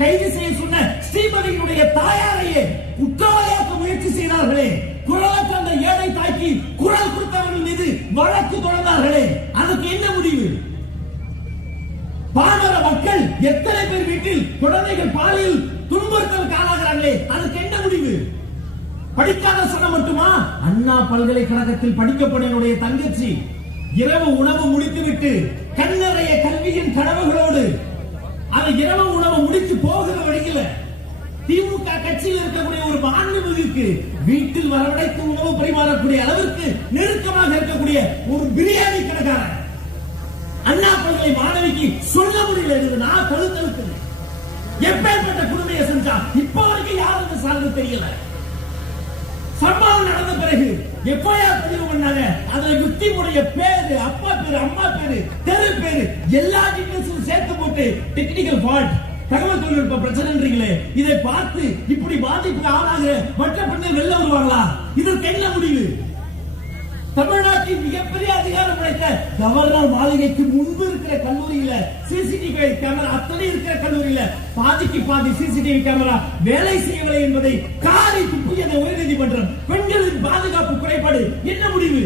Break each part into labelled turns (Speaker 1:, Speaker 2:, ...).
Speaker 1: கைது செய்ய சொன்ன ஸ்ரீமதியினுடைய தாயாரையே குற்றவாளியாக்க முயற்சி செய்தார்களே. குரலற்ற அந்த ஏழை தாக்கி குரல் கொடுத்தவர்கள் மீது வழக்கு தொடர்ந்தார்களே. அதுக்கு என்ன முடிவு? பாமர மக்கள் எத்தனை பேர் வீட்டில் குழந்தைகள் பாலியல் துன்புறுத்தலுக்கு ஆளாகிறார்களே? அதுக்கு என்ன முடிவு? படிக்காத சனம் மட்டுமா? அண்ணா பல்கலைக்கழகத்தில் படிக்கப்படனுடைய தங்கச்சி. இரவு உணவு முடித்துவிட்டு கண்ணறைய கல்வியின் கனவுகளோடு அந்த இரவு உணவு முடித்து போகிற வழியில திமுக கட்சியில் இருக்கக்கூடிய ஒரு மாண்புமிகுக்கு வீட்டில் வரவழைத்து உணவு பரிமாறக்கூடிய அளவிற்கு நெருக்கமாக இருக்கக்கூடிய ஒரு பிரியாணி கடைக்காரன். அண்ணா பல்கலை மாணவிக்கு சொல்ல முடியல இது. நான் கொழுத்தலுக்கு எப்பேற்பட்ட கொடுமையை செஞ்சா இப்ப வரைக்கும் யாருக்கு சார்ந்து தெரியல. சம்பவம் நடந்த பிறகு எப்பயா பதிவு பண்ணாங்க? அதுல விக்டிமுடைய பேரு அப்பா பேரு அம்மா பேரு தெரு பேரு எல்லா டீட்டெயில்ஸும் டெக்னிக்கல் ஃபால்ட் தகவல் தொழில்நுட்ப பிரச்சனைன்றீங்களே இதை பார்த்து இப்படி பாதிப்புக்கு ஆளாகிற மற்ற பெண்கள் வெளில வருவாங்களா? இதற்கு என்ன முடிவு? தமிழ்நாட்டின் மிகப்பெரிய அதிகாரம் படைத்த கவர்னர் மாளிகைக்கு முன்பு இருக்கிற கல்லூரியில சிசிடிவி கேமரா அத்தனை இருக்கிற கல்லூரியில பாதிக்கு பாதி சிசிடிவி கேமரா வேலை செய்யவில்லை என்பதை காரி துப்பியதை உயர்நீதிமன்றம் பெண்களின் பாதுகாப்பு குறைபாடு என்ன முடிவு?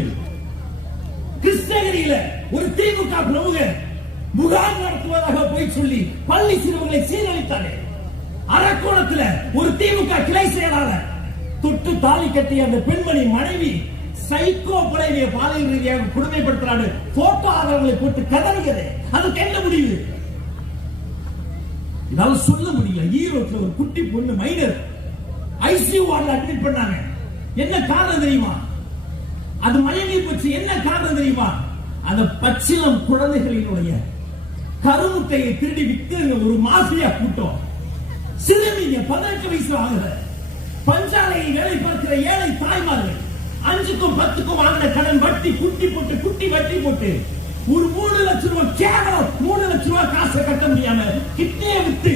Speaker 1: கிருஷ்ணகிரியில ஒரு திமுக பிரமுகர் முகாம் நடத்துவதாக போய் சொல்லி பள்ளி சிறுவர்களை சீரழித்தாரே அரக்கோணத்துல ஒரு திமுக கிளை செயலாளர் தொட்டு தாலி கட்டிய அந்த பெண்மணி மனைவி சைக்கோ புலைவிய பாலியல் ரீதியாக கொடுமைப்படுத்துறாரு போட்டோ ஆதாரங்களை போட்டு கதறுகிறது அதுக்கு என்ன முடிவு? இதால சொல்ல முடியல. ஈரோட்ல ஒரு குட்டி பொண்ணு மைனர் ஐசியூ வார்டுல அட்மிட் பண்ணாங்க. என்ன காரணம் தெரியுமா? அது மயங்கி போச்சு. என்ன காரணம் தெரியுமா? அந்த பச்சிலம் குழந்தைகளினுடைய கருமுட்டையை திருடி விற்கிற ஒரு மாஃபியா கூட்டம். சிறுமிங்க பதினெட்டு வயசு ஆகுற பஞ்சாலையில் வேலை பார்க்கிற ஏழை தாய்மார்கள் அஞ்சுக்கும் பத்துக்கும் வாங்கின கடன் வட்டி குட்டி போட்டு குட்டி வட்டி போட்டு ஒரு மூணு லட்சம் ரூபாய் கேவலம் மூணு லட்சம் ரூபாய் காசை கட்ட முடியாம கிட்னியை வித்து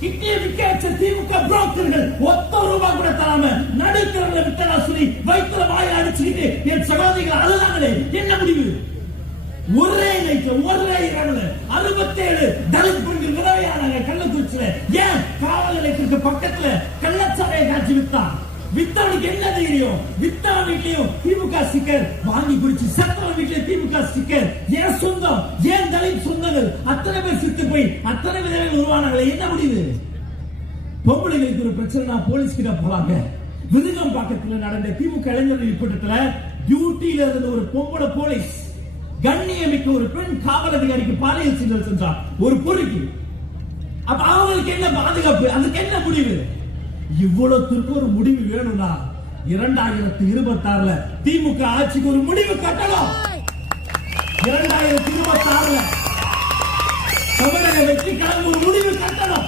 Speaker 1: கிட்னியை விற்க வச்ச திமுக புரோக்கர்கள் ஒத்த ரூபாய் கூட தராம நடுக்கிறவங்களை விட்டதா சொல்லி வயிற்றுல வாயை அடிச்சுக்கிட்டு என் சகோதரிகள் அழுதாங்களே என்ன முடிவு? ஒரே நைட்ல ஒரே இரவுல அறுபத்தேழு தலித் பெண்கள் விதவையானாங்க கள்ளக்குறிச்சியில ஏன் காவல் நிலையத்திற்கு பக்கத்துல கள்ளச்சாலையை காட்சி வித்தான் வித்தவனுக்கு என்ன தைரியம்? வித்தவன் வீட்லயும் திமுக ஸ்டிக்கர் வாங்கி குடிச்சு செத்தவன் வீட்லயும் திமுக ஸ்டிக்கர். ஏன் சொந்தம்? ஏன் தலித் சொந்தங்கள்? அத்தனை பேர் சித்து போய் அத்தனை விதவைகள் உருவானாங்களே என்ன முடியுது? பொம்பளைகளுக்கு ஒரு பிரச்சனை போலீஸ் கிட்ட போறாங்க விருதம் பக்கத்துல நடந்த திமுக இளைஞர்கள் கூட்டத்துல டியூட்டியில இருந்த ஒரு பொம்பளை போலீஸ். கண்ணியமிக்க ஒரு பெண் காவல் அதிகாரிக்கு பாலியல் சீண்டல் சென்றார் ஒரு பொறுக்கி. அப்ப அவங்களுக்கு என்ன பாதுகாப்பு? அதுக்கு என்ன முடிவு? இவ்வளவுக்கு ஒரு முடிவு வேணும்னா இரண்டாயிரத்தி இருபத்தி ஆறுல திமுக ஆட்சிக்கு ஒரு முடிவு கட்டணும். இரண்டாயிரத்தி இருபத்தி ஆறுல தமிழக வெற்றிக்காக ஒரு முடிவு கட்டணும்.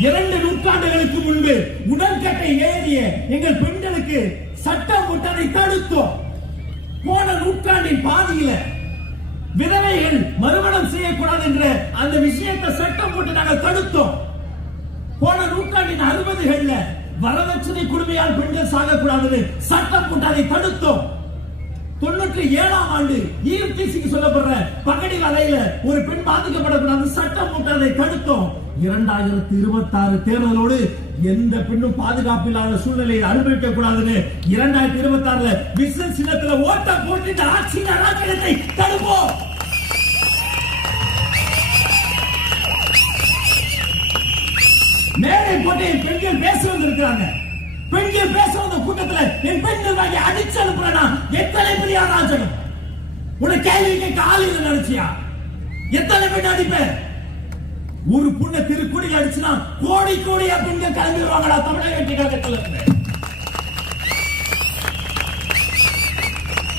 Speaker 1: இரண்டு நூற்றாண்டுகளுக்கு முன்பு உடன்கட்டை ஏறிய எங்கள் பெண்களுக்கு சட்டம் போட்டு தடுத்தோம். போன நூற்றாண்டின் பாதியில விதவைகள் மறுமணம் செய்யக்கூடாது என்ற அந்த விஷயத்தை சட்டம் போட்டு நாங்கள் தடுத்தோம். போன நூற்றாண்டின் அறுபதுகள்ல வரதட்சணை குடுமையால் பெண்கள் சாகக்கூடாது சட்டம் போட்டு அதை தடுத்தோம். தொண்ணூற்றி ஏழாம் ஆண்டு ஈர்டிசிக்கு சொல்லப்படுற பகடி வலையில ஒரு பெண் பாதிக்கப்படக்கூடாது சட்டம் போட்டு அதை தடுத்தோம். இரண்டாயிரத்தி இருபத்தி ஆறு தேர்தலோடு எந்த பெண்ணும் பாதுகாப்பு இல்லாத சூழ்நிலையை அனுபவிக்க கூடாதுன்னு இரண்டாயிரத்தி இருபத்தி ஆறுல பிசினஸ் சின்னத்துல ஓட்ட போட்டு இந்த ஆட்சியின் அராஜகத்தை தடுப்போம். மேடை போட்டு என் பெண்கள் பேச வந்திருக்கிறாங்க. பெண்கள் பேச வந்த கூட்டத்துல என் பெண்கள் வாங்கி அடிச்சு அனுப்புறேன்னா எத்தனை பெரிய அராஜகம்? உன கேள்வி கேட்க ஆள் நினைச்சியா? எத்தனை பெண் அடிப்பேன் ஒரு புண்ண திருக்குடி அடிச்சுனா கோடி கோடியா பெண்கள் கலந்துருவாங்களா தமிழக வெற்றி கழகத்துல இருந்து?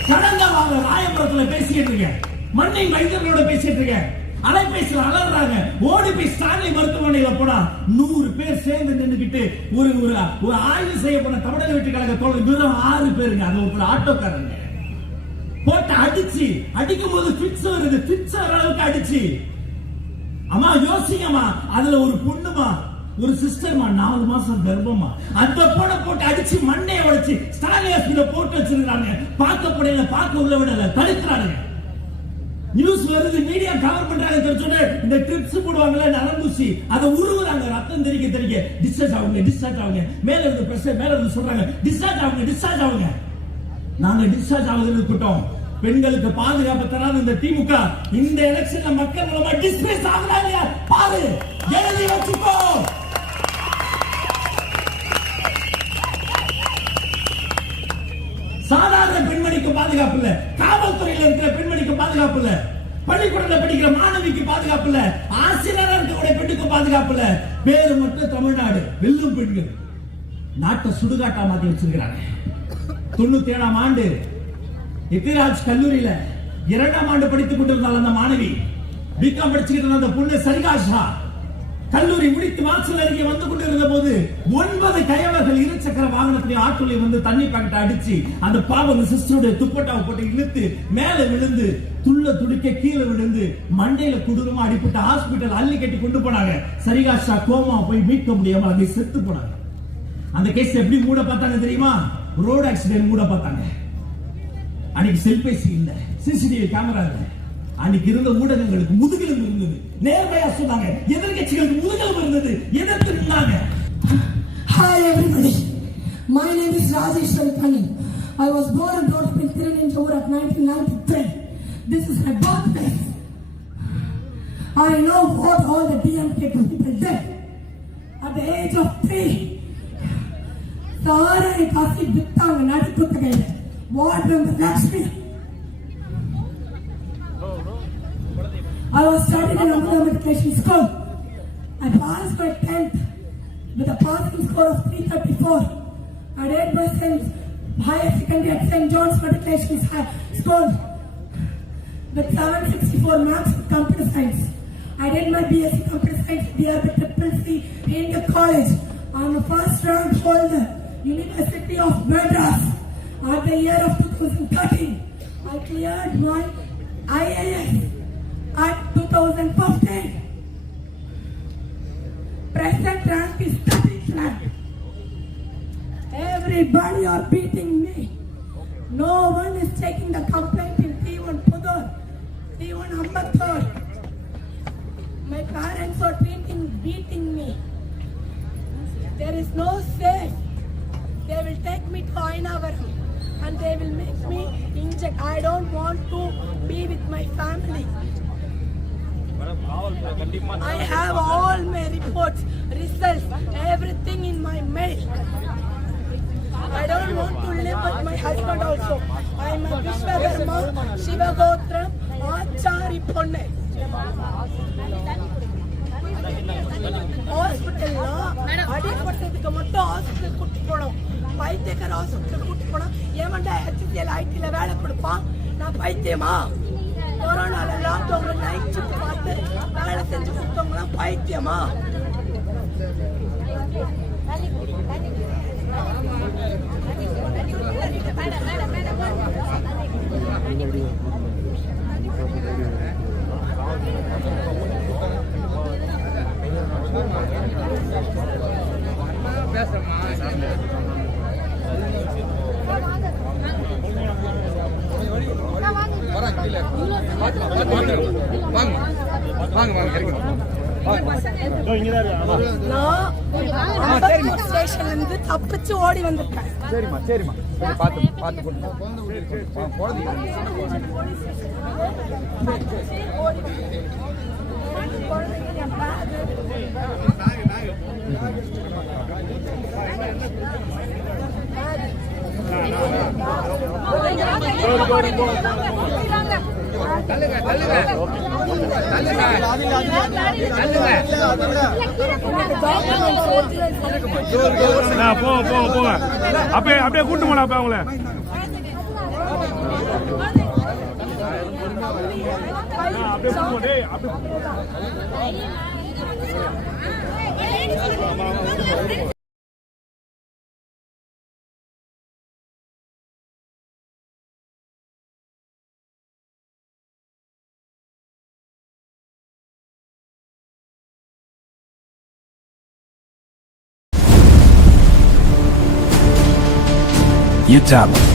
Speaker 1: கடந்த வாரம் ராயபுரத்துல பேசிட்டு இருக்கேன். மண்ணின் வைத்தியர்களோட பேசிட்டு இருக்கேன். அலைபேசியில் அலறாங்க. ஓடி போய் ஸ்டான்லி மருத்துவமனையில போனா நூறு பேர் சேர்ந்து நின்றுகிட்டு ஒரு ஒரு ஒரு ஆய்வு செய்ய போன தமிழக வெற்றி கழக தோழர் வெறும் ஆறு பேருங்க. அது ஒரு ஆட்டோக்காரங்க போட்டு அடிச்சு அடிக்கும் போது பிட்ஸ் வருது பிட்ஸ் அளவுக்கு அடிச்சு. அம்மா யோசிங்கம்மா. அதுல ஒரு பொண்ணுமா ஒரு சிஸ்டர்மா நாலு மாசம் கர்ப்பமா அந்த பொண்ணை போட்டு அடிச்சு மண்ணைய உடைச்சு ஸ்டாலின் ஹாஸ்பிட்டல் போட்டு வச்சிருக்காங்க பார்க்க முடியல பார்க்க உள்ள விடல தடுக்கிறானுங்க. நியூஸ் வருது மீடியா கவர் பண்றாங்க தெரிஞ்சோட இந்த ட்ரிப்ஸ் போடுவாங்கல்ல நரம்பூசி. அதை உருவுறாங்க ரத்தம் தெரிக்க தெரிக்க. டிஸ்சார்ஜ் ஆகுங்க டிஸ்சார்ஜ் ஆகுங்க. மேல இருந்து பிரச்சனை மேல இருந்து சொல்றாங்க டிஸ்சார்ஜ் ஆகுங்க டிஸ்சார்ஜ் ஆகுங்க. நாங்க டிஸ்சார்ஜ் ஆகுதுன்னு இருக்கட்டும் பெண்களுக்கு பாதுகாப்பு தராத இந்த திமுக இந்த எலெக்ஷன்ல மக்கள் மூலமா டிஸ்பிளேஸ் ஆகுறாங்க பாரு எழுதி வச்சுக்கோ. சாதாரண பெண்மணிக்கு பாதுகாப்பு இல்ல. காவல்துறையில இருக்கிற பெண்மணிக்கு பாதுகாப்பு இல்ல. பள்ளிக்கூடத்துல படிக்கிற மாணவிக்கு பாதுகாப்பு இல்ல. ஆசிரியரா இருக்கக்கூடிய பெண்ணுக்கு பாதுகாப்பு இல்ல. பேரு மட்டும் தமிழ்நாடு. வெல்லும் பெண்கள். நாட்டை சுடுகாட்டா மாத்தி வச்சிருக்கிறாங்க. தொண்ணூத்தி ஏழாம் ஆண்டு எத்திராஜ் கல்லூரியில இரண்டாம் ஆண்டு படித்துக் கொண்டிருந்தால் அந்த மாணவி. பிகாம் படிச்சுக்கிட்டு அந்த பொண்ணு சரிகாஷா. கல்லூரி முடித்து வாசல் அருகே வந்து கொண்டிருந்த போது ஒன்பது கயவர்கள் இருசக்கர வாகனத்திலே ஆட்டோல வந்து தண்ணி பாக்கெட் அடிச்சு அந்த பாவம் அந்த சிஸ்டருடைய துப்பட்டாவை போட்டு இழுத்து மேல விழுந்து துள்ள துடிக்க கீழே விழுந்து மண்டையில குடுரமா அடிபட்டு ஹாஸ்பிட்டல் அள்ளி கட்டி கொண்டு போனாங்க. சரிகாஷா கோமா போய் மீட்க முடியாம அதை செத்து போனாங்க. அந்த கேஸ் எப்படி மூட பார்த்தாங்க தெரியுமா? ரோடு ஆக்சிடென்ட் மூட பார்த்தாங்க. அன்னைக்கு செல்பேசி இல்ல சிசிடிவி கேமரா இல்ல அன்னைக்கு இருந்த ஊடகங்களுக்கு முதுகெலும்பு இருந்தது நேர்மையா சொன்னாங்க எதிர்கட்சிகளுக்கு முதுகெலும்பு இருந்தது எதிர்த்து நின்னாங்க
Speaker 2: Hi everybody, my name is Rajesh Shalkani. I was born and brought up in Tiruninjavur at 1993. This is my birthplace. I know what all the DMK people did. At the age of three, சாரை காசி வித்தாங்க நடுக்குத்த கையில born from the Lakshmi. I was studying in Amrita Meditation School. I passed my 10th with a passing score of 334. I did my higher secondary at St. John's Meditation School with 764 marks in computer science. I did my BSc computer science here with Triple C in the college. I'm a first round holder, University of Madras. Year of 2013, I cleared my IAS at 2015. Present rank is 30th rank. Everybody are beating me. No one is taking the complaint in T1 Pudur, T1 Ambathur. My parents are treating, beating me. There is no safe. They will take me to Ainavaram and they will make me inject. I don't want to be with my family. I have all my reports, results, everything in my mail. I don't want to live with my husband also. I am a Vishwakarma, Shivagotra, Achari Ponne. Hospital law. அடிபட்டதுக்கு மட்டும் hospital கூட்டி போனோம் பைத்தியக்கார hospital கூட்டி போனோம் ஏமாண்டா HCL ஐடில வேலை கொடுப்பான். நான் பைத்தியமா? கொரோனால லாக்டவுன்ல நைட் ஷிஃப்ட் பார்த்து வேலை செஞ்சு கொடுத்தவங்களாம் பைத்தியமா
Speaker 3: வாங்க வாங்க வாங்க இறங்கி
Speaker 2: நான் அம்பத்தூர் ஸ்டேஷன்ல இருந்து தப்பிச்சு ஓடி வந்திருக்கேன்
Speaker 3: சரிம்மா சரிம்மா சரி பார்த்து பார்த்து கொண்டு சரி குழந்தைங்க
Speaker 4: போங்க போங்க போங்க அப்படியே அப்படியே கூட்டு போல அப்ப அவங்கள அப்படியே கூட்டு You
Speaker 5: tap.